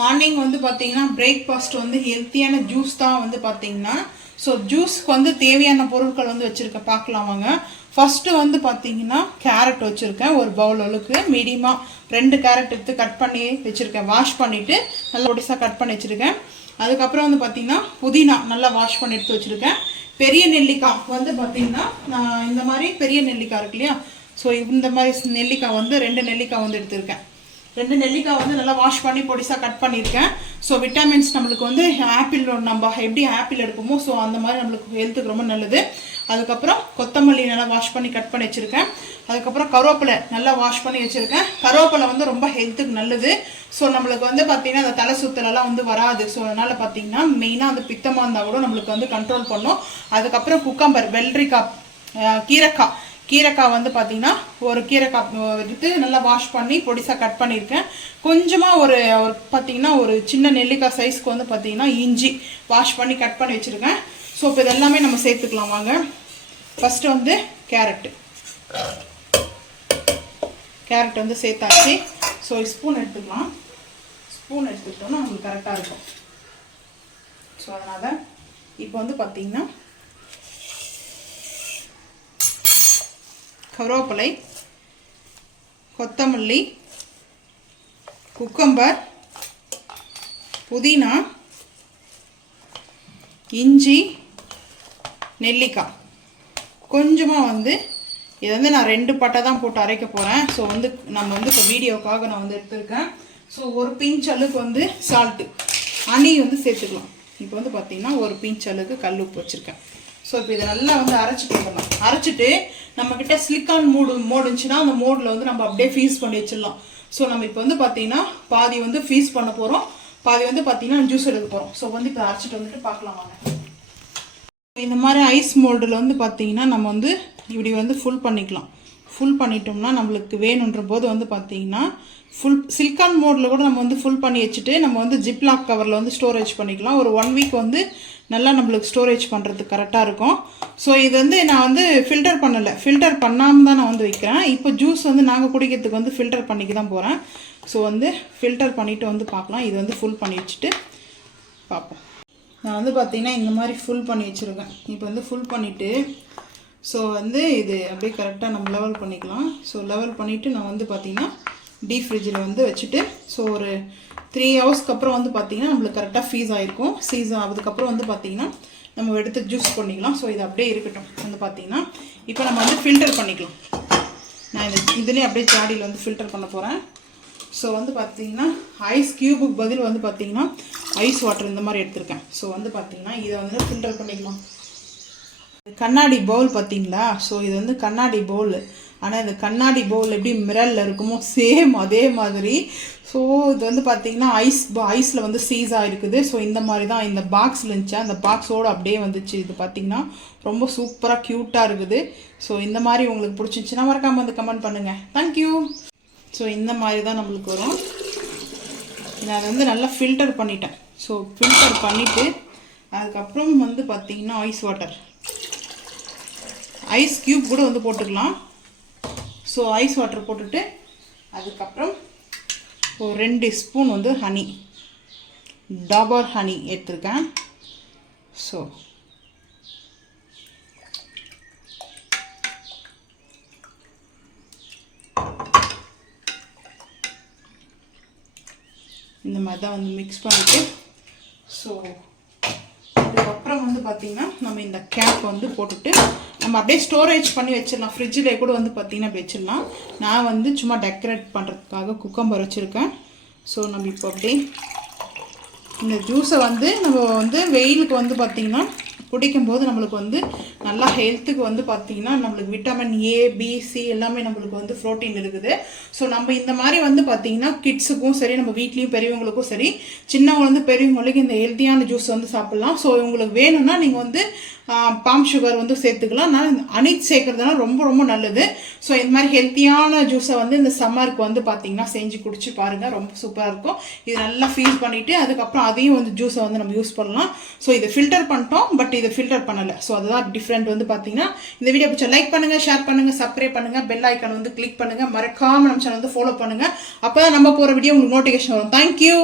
Morning வந்து பார்த்தீங்கன்னா breakfast வந்து ஹெல்த்தியான ஜூஸ் தான் வந்து பார்த்தீங்கன்னா. ஸோ ஜூஸ்க்கு வந்து தேவையான பொருட்கள் வந்து வச்சுருக்கேன், பார்க்கலாம் வாங்க. ஃபஸ்ட்டு வந்து பார்த்தீங்கன்னா கேரட் வச்சுருக்கேன், ஒரு பவுல் அளவுக்கு மீடியமாக 2 கேரட் எடுத்து கட் பண்ணி வச்சுருக்கேன். வாஷ் பண்ணிவிட்டு நல்லா ஒடிசாக கட் பண்ணி வச்சுருக்கேன். அதுக்கப்புறம் வந்து பார்த்தீங்கன்னா புதினா நல்லா வாஷ் பண்ணி எடுத்து வச்சுருக்கேன். பெரிய நெல்லிக்காய் வந்து பார்த்தீங்கன்னா நான் இந்த மாதிரி பெரிய நெல்லிக்காய் இருக்கு இல்லையா, ஸோ இந்த மாதிரி நெல்லிக்காய் வந்து 2 நெல்லிக்காய் வந்து எடுத்திருக்கேன். 2 நெல்லிக்காய் வந்து நல்லா வாஷ் பண்ணி பொடிசாக கட் பண்ணியிருக்கேன். ஸோ விட்டமின்ஸ் நம்மளுக்கு வந்து ஆப்பிள் நம்ம எப்படி ஆப்பிள் எடுப்போமோ ஸோ அந்த மாதிரி நம்மளுக்கு ஹெல்த்துக்கு ரொம்ப நல்லது. அதுக்கப்புறம் கொத்தமல்லி நல்லா வாஷ் பண்ணி கட் பண்ணி வச்சுருக்கேன். அதுக்கப்புறம் கருவேப்பிலை நல்லா வாஷ் பண்ணி வச்சுருக்கேன். கருவேப்பிலை வந்து ரொம்ப ஹெல்த்துக்கு நல்லது. ஸோ நம்மளுக்கு வந்து பார்த்திங்கன்னா அந்த தலை சுத்தலெல்லாம் வந்து வராது. ஸோ அதனால் பார்த்திங்கன்னா மெயினாக அந்த பித்தமாக இருந்தால் கூட நம்மளுக்கு வந்து கண்ட்ரோல் பண்ணும். அதுக்கப்புறம் குக்கம்பர், வெள்ளரிக்காய், கீரைக்காய் வந்து பார்த்திங்கன்னா ஒரு கீரைக்காய் எடுத்து நல்லா வாஷ் பண்ணி பொடிசாக கட் பண்ணியிருக்கேன். கொஞ்சமாக ஒரு பார்த்திங்கன்னா ஒரு சின்ன நெல்லிக்காய் சைஸ்க்கு வந்து பார்த்திங்கன்னா இஞ்சி வாஷ் பண்ணி கட் பண்ணி வச்சுருக்கேன். ஸோ இப்போ இதெல்லாமே நம்ம சேர்த்துக்கலாம் வாங்க. ஃபஸ்ட்டு வந்து கேரட் வந்து சேர்த்தாச்சு. ஸோ ஸ்பூன் எடுத்துக்கலாம். ஸ்பூன் எடுத்துக்கிட்டோன்னா நம்மளுக்கு கரெக்டாக இருக்கும். ஸோ அதனால் இப்போ வந்து பார்த்திங்கன்னா கருவேப்பிலை, கொத்தமல்லி, குக்கம்பர், புதினா, இஞ்சி, நெல்லிக்காய், கொஞ்சமாக வந்து இதை வந்து நான் 2 பட்டை தான் போட்டு அரைக்க போகிறேன். ஸோ வந்து நம்ம வந்து இப்போ வீடியோக்காக நான் வந்து எடுத்துருக்கேன். ஸோ ஒரு பிஞ்ச் அளவுக்கு வந்து சால்ட்டு, ஹனி வந்து சேர்த்துக்கலாம். இப்போ வந்து பார்த்திங்கன்னா ஒரு பிஞ்ச் அளவுக்கு கல் உப்பு வச்சுருக்கேன். ஸோ இப்போ இதை நல்லா வந்து அரைச்சிட்டு வந்துடலாம். அரைச்சிட்டு நம்மக்கிட்ட சிலிக்கான் மோடு இருந்துச்சுன்னா அந்த மோடில் வந்து நம்ம அப்படியே ஃபீஸ் பண்ணி வச்சிடலாம். ஸோ நம்ம இப்போ வந்து பார்த்திங்கன்னா பாதி வந்து ஃபீஸ் பண்ண போகிறோம், பாதி வந்து பார்த்திங்கன்னா ஜூஸ் எடுக்க போகிறோம். ஸோ வந்து இப்போ அரைச்சிட்டு வந்துட்டு பார்க்கலாம் வாங்க. இந்த மாதிரி ஐஸ் மோல்டில் வந்து பார்த்திங்கன்னா நம்ம வந்து இப்படி வந்து ஃபுல் பண்ணிக்கலாம். ஃபுல் பண்ணிட்டோம்னா நம்மளுக்கு வேணுன்ற போது வந்து பார்த்திங்கன்னா ஃபுல் சிலிக்கான் மோடில் கூட நம்ம வந்து ஃபுல் பண்ணி வச்சுட்டு நம்ம வந்து ஜிப்லாக் கவரில் வந்து ஸ்டோரேஜ் பண்ணிக்கலாம். ஒரு 1 வீக் வந்து நல்லா நம்மளுக்கு ஸ்டோரேஜ் பண்ணுறதுக்கு கரெக்டாக இருக்கும். ஸோ இது வந்து நான் வந்து ஃபில்டர் பண்ணலை, ஃபில்டர் பண்ணாமல் தான் நான் வந்து வைக்கிறேன். இப்போ ஜூஸ் வந்து நாங்கள் குடிக்கிறதுக்கு வந்து ஃபில்டர் பண்ணிக்க தான் போகிறேன். ஸோ வந்து ஃபில்டர் பண்ணிவிட்டு வந்து பார்க்கலாம். இது வந்து ஃபுல் பண்ணி வச்சுட்டு பார்ப்போம். நான் வந்து பார்த்திங்கன்னா இந்த மாதிரி ஃபுல் பண்ணி வச்சுருக்கேன். இப்போ வந்து ஃபுல் பண்ணிவிட்டு ஸோ வந்து இது அப்படியே கரெக்டாக நம்ம லெவல் பண்ணிக்கலாம். ஸோ லெவல் பண்ணிவிட்டு நான் வந்து பார்த்திங்கன்னா டீப் ஃப்ரிட்ஜில் வந்து வச்சுட்டு ஸோ ஒரு 3 ஹவர்ஸ்க்கு அப்புறம் வந்து பார்த்திங்கன்னா நம்மளுக்கு கரெக்டாக ஃபீஸ் ஆகிருக்கும். ஃபீஸ் ஆகுதுக்கப்புறம் வந்து பார்த்திங்கன்னா நம்ம எடுத்து ஜூஸ் பண்ணிக்கலாம். ஸோ இது அப்படியே இருக்கட்டும். வந்து பார்த்திங்கன்னா இப்போ நம்ம வந்து ஃபில்டர் பண்ணிக்கலாம். நான் இதுலேயே அப்படியே ஜாடியில் வந்து ஃபில்டர் பண்ண போகிறேன். ஸோ வந்து பார்த்திங்கன்னா ஐஸ் க்யூபுக்கு பதில் வந்து பார்த்திங்கன்னா ஐஸ் வாட்டர் இந்த மாதிரி எடுத்திருக்கேன். ஸோ வந்து பார்த்திங்கன்னா இதை வந்து ஃபில்டர் பண்ணிக்கலாம். கண்ணாடி பவுல் பார்த்திங்களா? ஸோ இது வந்து கண்ணாடி பவுல். ஆனால் இந்த கண்ணாடி பவுல் எப்படி மிரரில் இருக்குமோ சேம் அதே மாதிரி. ஸோ இது வந்து பார்த்திங்கன்னா ஐஸில் வந்து சீஸாக இருக்குது. ஸோ இந்த மாதிரி தான் இந்த பாக்ஸில் இருந்துச்சு, அந்த பாக்ஸோடு அப்படியே வந்துச்சு. இது பார்த்திங்கன்னா ரொம்ப சூப்பராக க்யூட்டாக இருக்குது. ஸோ இந்த மாதிரி உங்களுக்கு பிடிச்சிருந்துச்சுன்னா மறக்காமல் வந்து கமெண்ட் பண்ணுங்கள். தேங்க்யூ. ஸோ இந்த மாதிரி தான் நம்மளுக்கு வரும். நான் அதை வந்து நல்லா ஃபில்டர் பண்ணிட்டேன். ஸோ ஃபில்டர் பண்ணிவிட்டு அதுக்கப்புறம் வந்து பார்த்திங்கன்னா ஐஸ் க்யூப் கூட வந்து போட்டுக்கலாம். ஸோ ஐஸ் வாட்டர் போட்டுட்டு அதுக்கப்புறம் ஒரு 2 ஸ்பூன் வந்து ஹனி, டாபர் ஹனி எடுத்துருக்கேன். ஸோ இந்த மாதிரி தான் வந்து மிக்ஸ் பண்ணிவிட்டு ஸோ அதுக்கப்புறம் வந்து பார்த்திங்கன்னா நம்ம இந்த கேப் வந்து போட்டுட்டு நம்ம அப்படியே ஸ்டோரேஜ் பண்ணி வச்சிடலாம். ஃப்ரிட்ஜில் கூட வந்து பார்த்திங்கன்னா அப்படி வச்சிடலாம். நான் வந்து சும்மா டெக்கரேட் பண்ணுறதுக்காக குக்கம்பர் வச்சுருக்கேன். ஸோ நம்ம இப்போ அப்படியே இந்த ஜூஸை வந்து நம்ம வந்து வெயிலுக்கு வந்து பார்த்திங்கன்னா குடிக்கும்போது நம்மளுக்கு வந்து நல்லா ஹெல்த்துக்கு வந்து பார்த்திங்கன்னா நம்மளுக்கு விட்டமின் A, B, C எல்லாமே நம்மளுக்கு வந்து ப்ரோட்டீன் இருக்குது. ஸோ நம்ம இந்த மாதிரி வந்து பார்த்திங்கன்னா கிட்ஸுக்கும் சரி, நம்ம வீட்லேயும் பெரியவங்களுக்கும் சரி, சின்னவங்க பெரியவங்களுக்கு இந்த ஹெல்த்தியான ஜூஸ் வந்து சாப்பிட்லாம். ஸோ உங்களுக்கு வேணும்னா நீங்கள் வந்து பாம் சுகர் வந்து சேர்த்துக்கலாம். நான் ஹனி சேர்க்கறதுனால ரொம்ப ரொம்ப நல்லது. ஸோ இந்த மாதிரி ஹெல்த்தியான ஜூஸை வந்து இந்த சம்மருக்கு வந்து பார்த்திங்கன்னா செஞ்சு குடிச்சு பாருங்கள், ரொம்ப சூப்பராக இருக்கும். இது நல்லா ஃபீல் பண்ணிவிட்டு அதுக்கப்புறம் அதையும் வந்து ஜூஸை வந்து நம்ம யூஸ் பண்ணலாம். ஸோ இதை ஃபில்டர் பண்ணிட்டோம், பட் இதை ஃபில்டர் பண்ணலை. ஸோ அதுதான் டிஃப்ரெண்ட். வந்து பார்த்தீங்கன்னா இந்த வீடியோ பிடிச்சா லைக் பண்ணுங்கள், ஷேர் பண்ணுங்கள், சப்ஸ்கிரைப் பண்ணுங்கள், பெல் ஐக்கான் வந்து கிளிக் பண்ணுங்கள், மறக்காமல் நம்ம சேனல் வந்து ஃபாலோ பண்ணுங்கள். அப்போ தான் நம்ம போகிற வீடியோ உங்களுக்கு நோட்டிஃபிகேஷன் வரும். தேங்க்யூ.